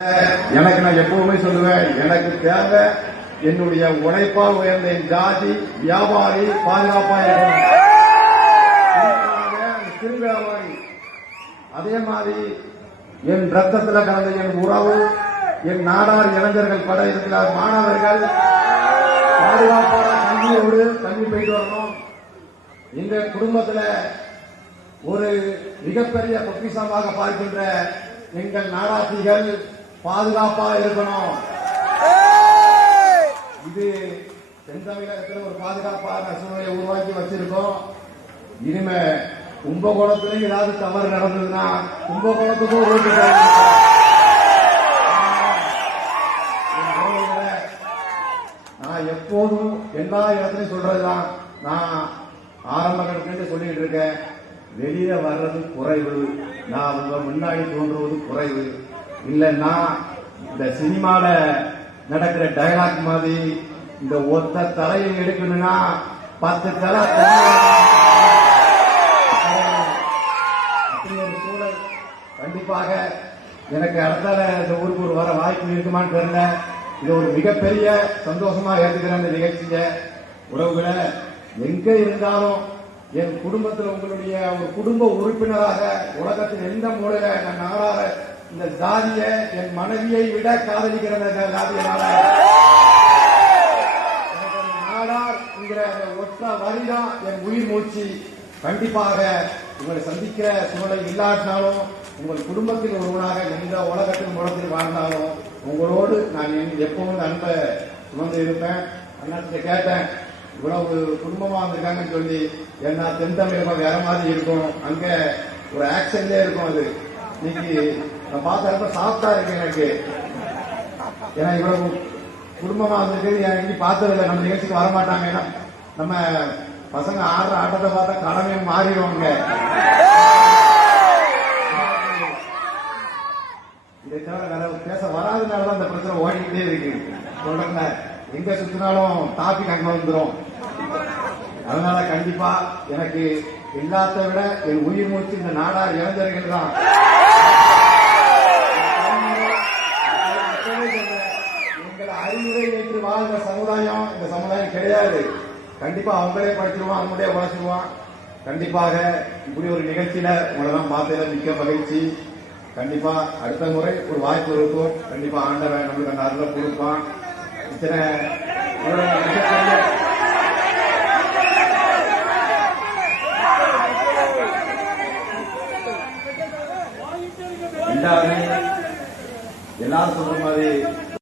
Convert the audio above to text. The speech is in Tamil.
எனக்கு நான் எப்பவுமே சொல்லுவேன், எனக்கு தேவை என்னுடைய உழைப்பா உயர்ந்த என் ஜாதி வியாபாரி பாதுகாப்பா சிறு வியாபாரி. அதே மாதிரி என் ரத்தத்தில் கலந்த என் உறவு, என் நாடார் இளைஞர்கள் பட இருக்கிற மாணவர்கள் பாதுகாப்பான கல்வியோடு கல்வி போயிட்டு வரணும். இந்த குடும்பத்தில் ஒரு மிகப்பெரிய பொக்கிஷமாக பார்க்கின்ற எங்கள் நாடாட்சிகள் பாதுகாப்பா இருக்கணும். இது தென்தமிழகத்தில் ஒரு பாதுகாப்பான சூழ்நிலையை உருவாக்கி வச்சிருக்கோம். இனிமே கும்பகோணத்திலும் ஏதாவது தவறு நடந்ததுன்னா கும்பகோணத்துக்கும் ஓட்டு நான் எப்போதும் எல்லா இடத்துலையும் சொல்றதுதான். நான் ஆரம்ப கட்டத்திலிருந்து சொல்லிட்டு இருக்கேன், வெளியே வர்றது குறைவு, நான் அவங்க முன்னாடி தோன்றுவது குறைவு. இல்லைன்னா இந்த சினிமால நடக்கிற டயலாக் மாதிரி இந்த ஒத்த தலையை எடுக்கணும்னா 10 தலை அப்படி ஒரு சூழல் கண்டிப்பாக எனக்கு அடுத்தால இந்த ஊருக்கு ஒரு வர வாய்ப்பு இருக்குமான்னு தெரியல. இது ஒரு மிகப்பெரிய சந்தோஷமா ஏற்றுக்கிற இந்த நிகழ்ச்சிய உறவுகளை எங்க இருந்தாலும் என் குடும்பத்தில் உங்களுடைய ஒரு குடும்ப உறுப்பினராக உலகத்தின் எந்த மூலையில நான் நாடார இந்த ஜாதிய என் மனைவியை விட காதலிக்கிற ஜாதியனால நாடார் என்கிற ஒற்ற வரிதான் என் உயிர் மூச்சு. கண்டிப்பாக உங்களை சந்திக்கிற சூழலை இல்லாட்டினாலும் உங்கள் குடும்பத்தில் ஒருவனாக எந்த உலகத்தின் மூலத்தில் வாழ்ந்தாலும் உங்களோடு நான் எப்பவும் அன்பை சுமந்து இருப்பேன். அண்ணாட்ட கேட்டேன், இவ்வளவு குடும்பமா வந்திருக்காங்கன்னு சொல்லி, ஏன்னா தென் தமிழகம் வேற மாதிரி இருக்கும், அங்க ஒரு ஆக்ஷன்லயே இருக்கும். அது இன்னைக்கு நான் பார்த்த சாப்பிட்டா இருக்கு எனக்கு. ஏன்னா இவ்வளவு குடும்பமா வந்திருக்கு எனக்கு பார்த்ததில்லை. நம்ம நிகழ்ச்சிக்கு வரமாட்டாங்க. ஏன்னா நம்ம பசங்க ஆடுற ஆட்டத்தை பார்த்தா கடமையை மாறிடுவாங்க. இதை தவிர வேற பேச வராதனாலதான் இந்த பிரச்சனை ஓடிக்கிட்டே இருக்கு. சொல்றேன், எங்க சுத்தினாலும் டாபிக் அங்க வந்துடும். அதனால கண்டிப்பா எனக்கு எல்லாத்த விட என் உயிர் மூச்சு இந்த நாடார் இளைஞர்கள் தான். எங்களை அறிவுரை ஏற்று வாழ்ந்த சமுதாயம் இந்த சமுதாயம் கிடையாது. கண்டிப்பா அவங்களே படிச்சிருவான், அவங்களே உழைச்சிருவான். கண்டிப்பாக இப்படி ஒரு நிகழ்ச்சியில உங்களை தான் பார்த்ததுல மிக்க மகிழ்ச்சி. கண்டிப்பா அடுத்த முறை ஒரு வாய்ப்பு இருக்கும். கண்டிப்பா ஆண்டவன் நம்மளுக்கு அந்த அருளை கொடுப்பான். இத்தனை எல்லாரும் சொல்ற மாதிரி